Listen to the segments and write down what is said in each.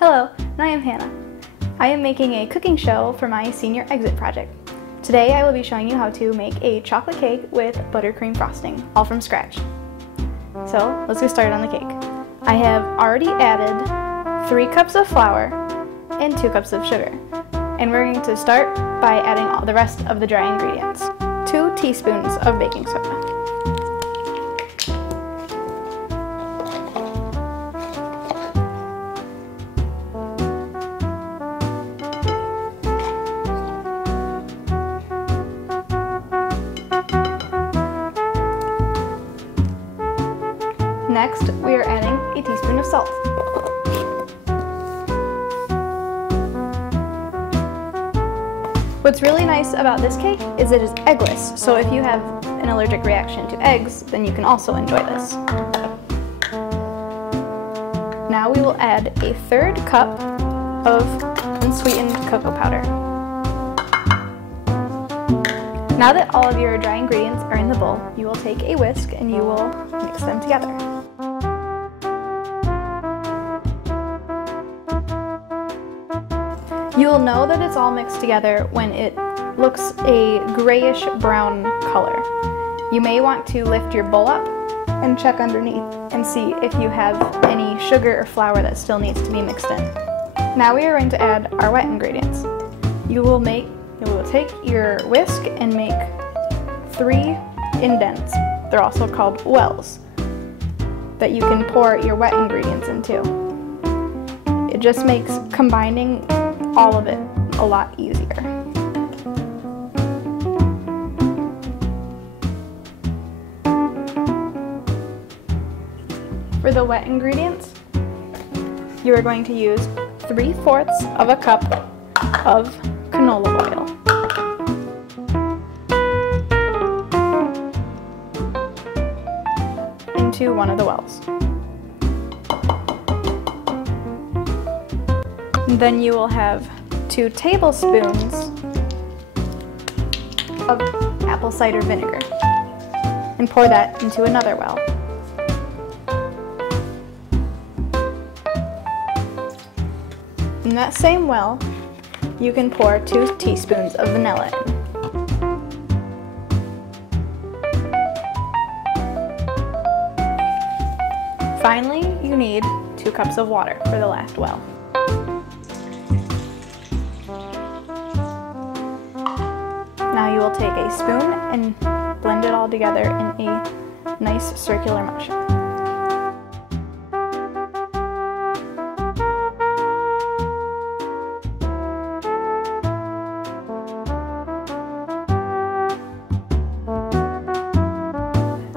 Hello, and I am Hannah. I am making a cooking show for my senior exit project. Today I will be showing you how to make a chocolate cake with buttercream frosting, all from scratch. So let's get started on the cake. I have already added 3 cups of flour and 2 cups of sugar. And we're going to start by adding all the rest of the dry ingredients. 2 teaspoons of baking soda. Next, we are adding a teaspoon of salt. What's really nice about this cake is it is eggless, so if you have an allergic reaction to eggs, then you can also enjoy this. Now we will add a 1/3 cup of unsweetened cocoa powder. Now that all of your dry ingredients are in the bowl, you will take a whisk and you will mix them together. You will know that it's all mixed together when it looks a grayish brown color. You may want to lift your bowl up and check underneath and see if you have any sugar or flour that still needs to be mixed in. Now we are going to add our wet ingredients. You will take your whisk and make 3 indents. They're also called wells that you can pour your wet ingredients into. It just makes combining all of it a lot easier. For the wet ingredients, you are going to use 3/4 of a cup of canola oil. Into one of the wells. Then you will have 2 tablespoons of apple cider vinegar and pour that into another well. In that same well, you can pour 2 teaspoons of vanilla in. Finally, you need 2 cups of water for the last well. Now you will take a spoon and blend it all together in a nice circular motion.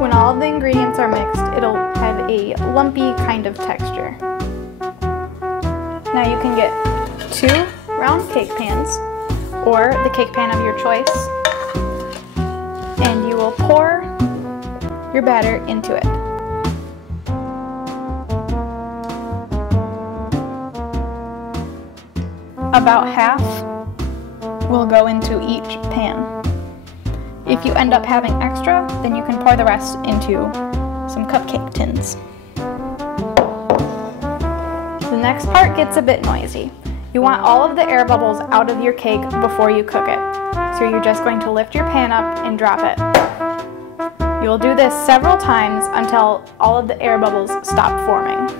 When all of the ingredients are mixed, it'll have a lumpy kind of texture. Now you can get 2 round cake pans, or the cake pan of your choice, and you will pour your batter into it. About half will go into each pan. If you end up having extra, then you can pour the rest into some cupcake tins. The next part gets a bit noisy. You want all of the air bubbles out of your cake before you cook it. So you're just going to lift your pan up and drop it. You will do this several times until all of the air bubbles stop forming.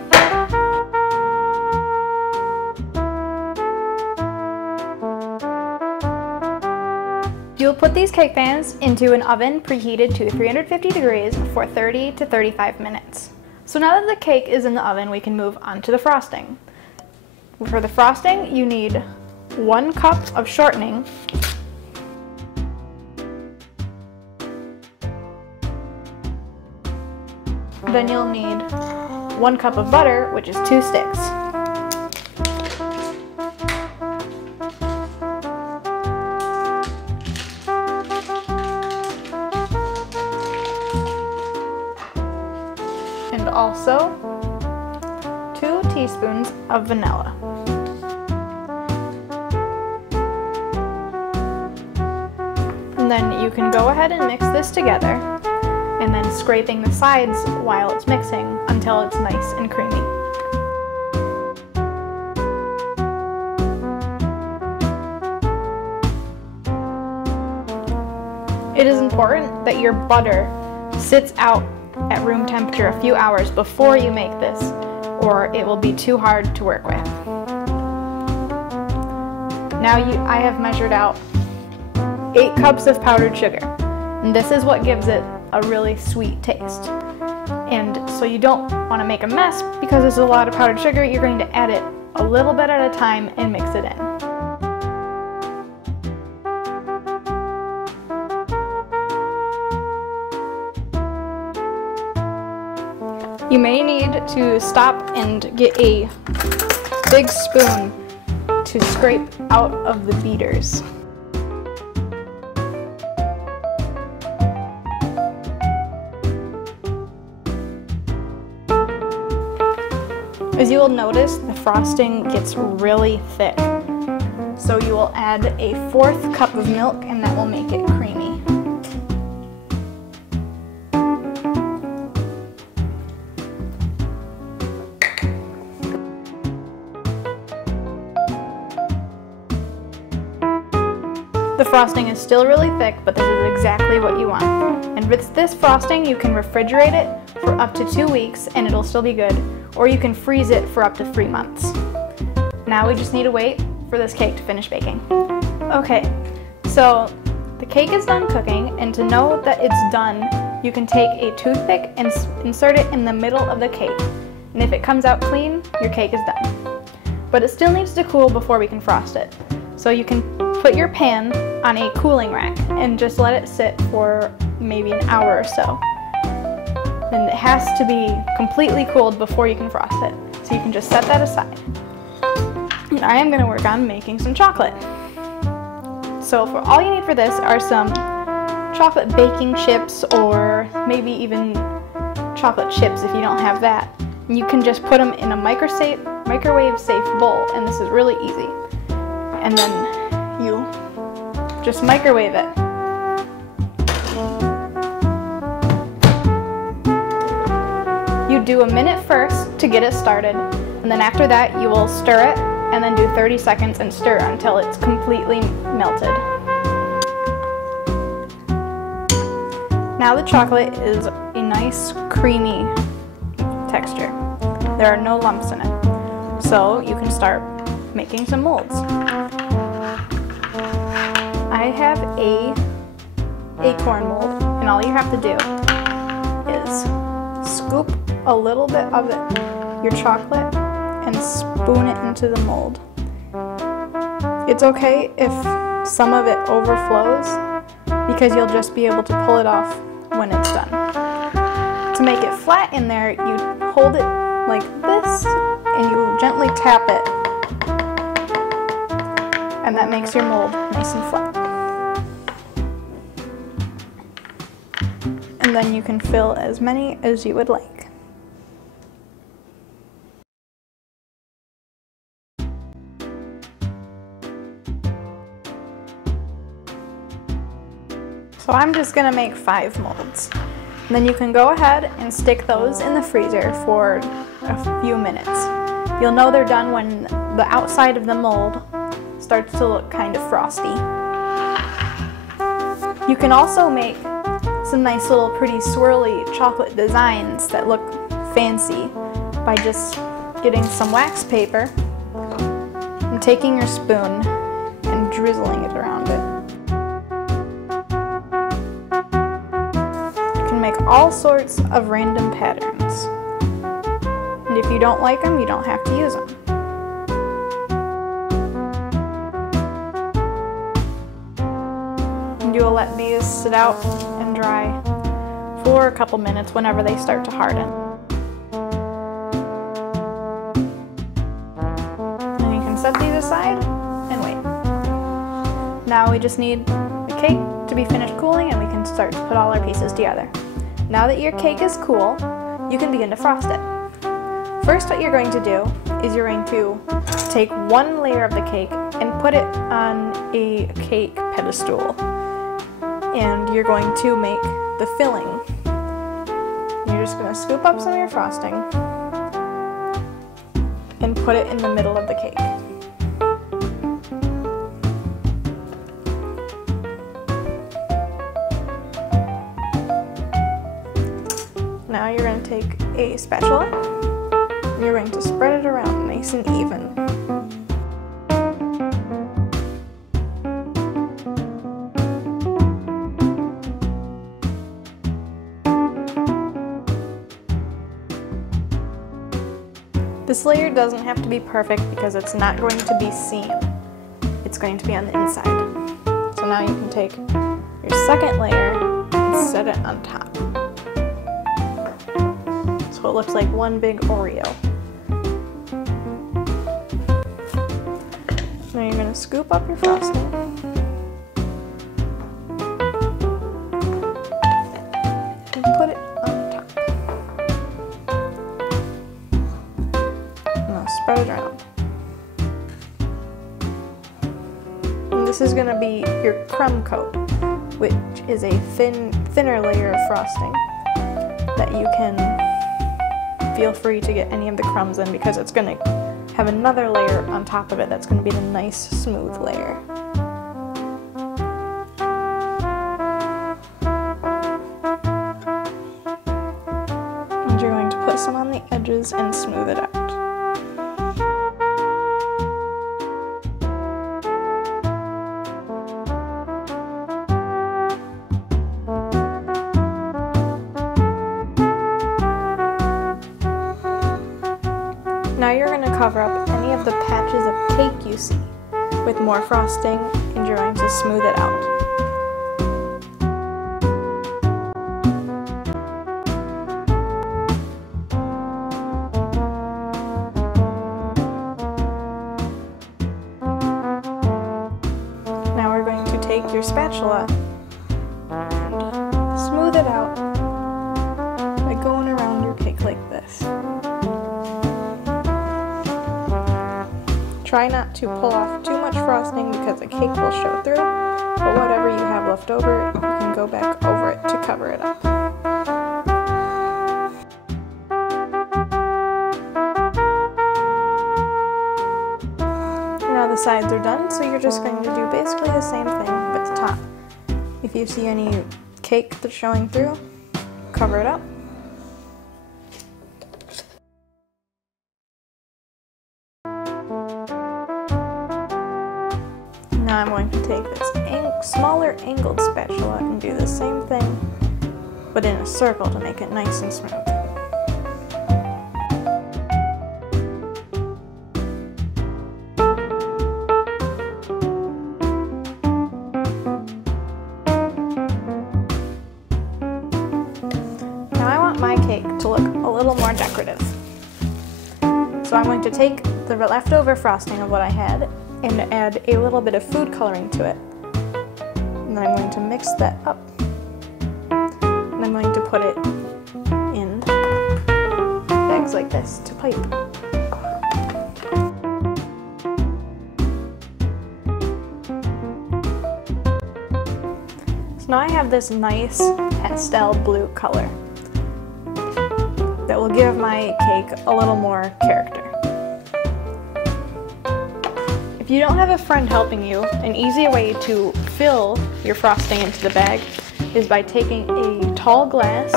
You'll put these cake pans into an oven preheated to 350 degrees for 30 to 35 minutes. So now that the cake is in the oven, we can move on to the frosting. For the frosting, you need 1 cup of shortening, then you'll need 1 cup of butter, which is 2 sticks. And also 2 teaspoons of vanilla. And then you can go ahead and mix this together, and then scraping the sides while it's mixing until it's nice and creamy. It is important that your butter sits out at room temperature a few hours before you make this, or it will be too hard to work with. Now I have measured out 8 cups of powdered sugar, and this is what gives it a really sweet taste. And so you don't want to make a mess because there's a lot of powdered sugar. You're going to add it a little bit at a time and mix it in. You may need to stop and get a big spoon to scrape out of the beaters. As you will notice, the frosting gets really thick. So you will add a 1/4 cup of milk and that will make it creamy. The frosting is still really thick, but this is exactly what you want. And with this frosting, you can refrigerate it for up to 2 weeks and it'll still be good, or you can freeze it for up to 3 months. Now we just need to wait for this cake to finish baking. Okay, so the cake is done cooking, and to know that it's done, you can take a toothpick and insert it in the middle of the cake. And if it comes out clean, your cake is done. But it still needs to cool before we can frost it. So you can put your pan on a cooling rack and just let it sit for maybe an hour or so. And it has to be completely cooled before you can frost it. So you can just set that aside. And I am going to work on making some chocolate. So for all you need for this are some chocolate baking chips, or maybe even chocolate chips if you don't have that. And you can just put them in a microwave safe bowl, and this is really easy. And then you just microwave it. You do a minute first to get it started, and then after that you will stir it, and then do 30 seconds and stir until it's completely melted. Now the chocolate is a nice creamy texture. There are no lumps in it. So you can start making some molds. I have a acorn mold, and all you have to do is scoop a little bit of it, your chocolate, and spoon it into the mold. It's okay if some of it overflows, because you'll just be able to pull it off when it's done. To make it flat in there, you hold it like this and you gently tap it, and that makes your mold nice and flat. And then you can fill as many as you would like. So I'm just going to make 5 molds. And then you can go ahead and stick those in the freezer for a few minutes. You'll know they're done when the outside of the mold starts to look kind of frosty. You can also make some nice little pretty swirly chocolate designs that look fancy by just getting some wax paper and taking your spoon and drizzling it around it. Make all sorts of random patterns, and if you don't like them, you don't have to use them. And you will let these sit out and dry for a couple minutes whenever they start to harden. And you can set these aside and wait. Now we just need the cake to be finished cooling, and we can start to put all our pieces together. Now that your cake is cool, you can begin to frost it. First, what you're going to do is you're going to take one layer of the cake and put it on a cake pedestal. And you're going to make the filling. You're just going to scoop up some of your frosting and put it in the middle of the cake. a spatula, and you're going to spread it around nice and even. This layer doesn't have to be perfect because it's not going to be seen. It's going to be on the inside. So now you can take your second layer and set it on top. So it looks like one big Oreo. Now you're going to scoop up your frosting. And put it on top. Now spread it around. And this is going to be your crumb coat, which is a thinner layer of frosting that you can feel free to get any of the crumbs in because it's going to have another layer on top of it that's going to be the nice smooth layer. And you're going to put some on the edges and smooth it out. Now you're going to cover up any of the patches of cake you see with more frosting, and you're going to smooth it out. Now we're going to take your spatula and smooth it out by going around your cake like this. Try not to pull off too much frosting because the cake will show through, but whatever you have left over, you can go back over it to cover it up. Now the sides are done, so you're just going to do basically the same thing with the top. If you see any cake that's showing through, cover it up. Now I'm going to take this smaller angled spatula and do the same thing, but in a circle to make it nice and smooth. Now I want my cake to look a little more decorative. So I'm going to take the leftover frosting of what I had and add a little bit of food coloring to it. And then I'm going to mix that up. And I'm going to put it in bags like this to pipe. So now I have this nice pastel blue color that will give my cake a little more character. If you don't have a friend helping you, an easy way to fill your frosting into the bag is by taking a tall glass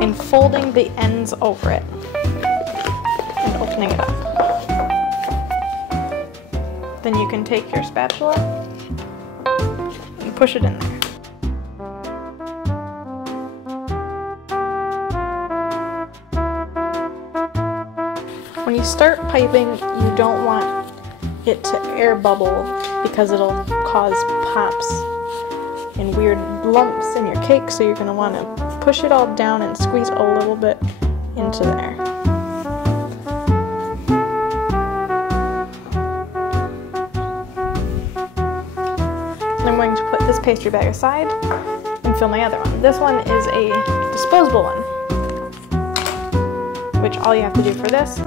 and folding the ends over it and opening it up. Then you can take your spatula and push it in there. When you start piping, you don't want it to air bubble because it'll cause pops and weird lumps in your cake, so you're going to want to push it all down and squeeze a little bit into there. And I'm going to put this pastry bag aside and fill my other one. This one is a disposable one, which all you have to do for this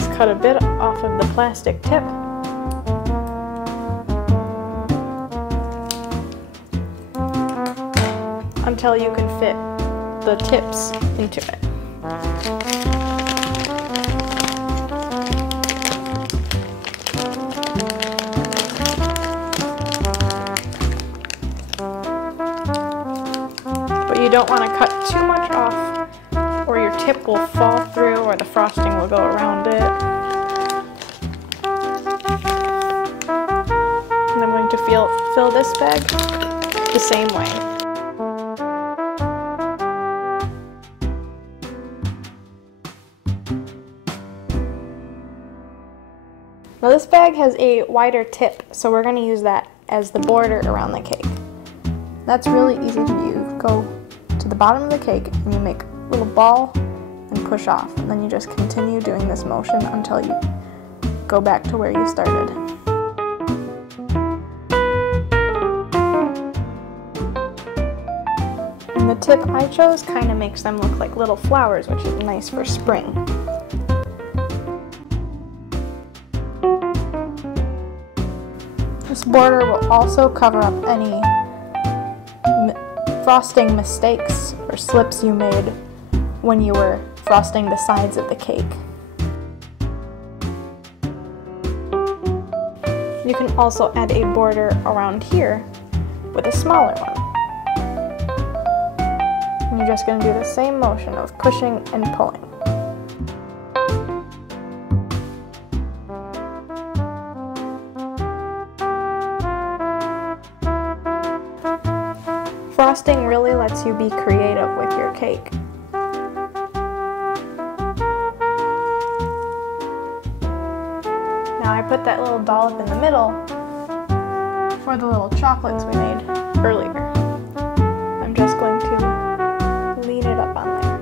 is cut a bit off of the plastic tip until you can fit the tips into it. But you don't want to cut too much off or your tip tip will fall through or the frosting will go around it. And I'm going to fill this bag the same way. Now this bag has a wider tip, so we're going to use that as the border around the cake. That's really easy to do. Go to the bottom of the cake and you make a little ball and push off. And then you just continue doing this motion until you go back to where you started. And the tip I chose kind of makes them look like little flowers, which is nice for spring. This border will also cover up any frosting mistakes or slips you made when you were frosting the sides of the cake. You can also add a border around here with a smaller one. And you're just going to do the same motion of pushing and pulling. Frosting really lets you be creative with your cake. Now I put that little dollop in the middle for the little chocolates we made earlier. I'm just going to lean it up on there.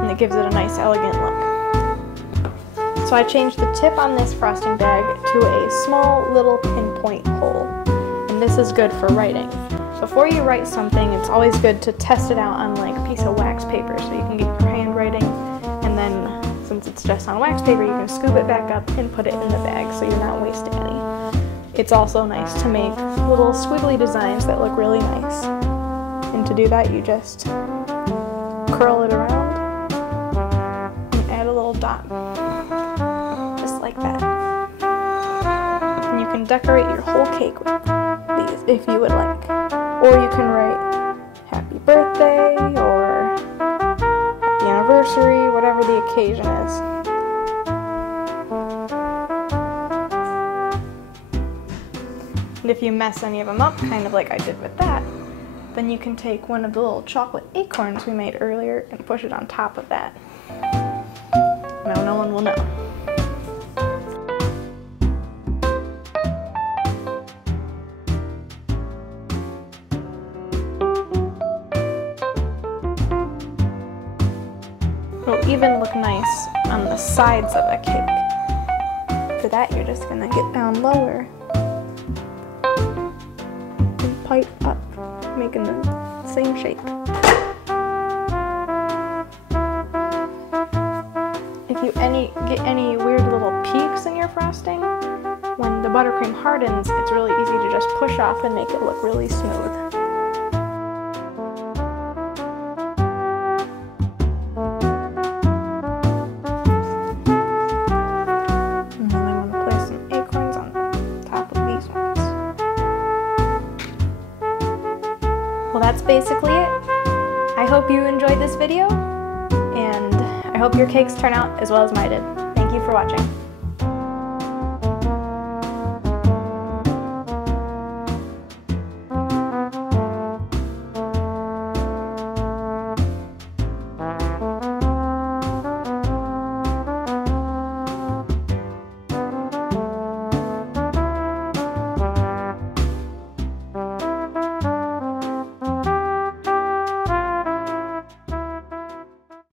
And it gives it a nice elegant look. So I changed the tip on this frosting bag to a small little pinpoint hole. And this is good for writing. Before you write something, it's always good to test it out on like a piece of wax paper so you can get your handwriting, and then since it's just on wax paper, you can scoop it back up and put it in the bag so you're not wasting any. It's also nice to make little squiggly designs that look really nice. And to do that, you just curl it around and add a little dot, just like that. And you can decorate your whole cake with these if you would like. Or you can write happy birthday or happy anniversary, whatever the occasion is. And if you mess any of them up, kind of like I did with that, then you can take one of the little chocolate acorns we made earlier and push it on top of that. Now no one will know. It'll even look nice on the sides of a cake. For that, you're just gonna get down lower and pipe up, making the same shape. If you get any weird little peaks in your frosting, when the buttercream hardens, it's really easy to just push off and make it look really smooth. Well, that's basically it. I hope you enjoyed this video, and I hope your cakes turn out as well as mine did. Thank you for watching.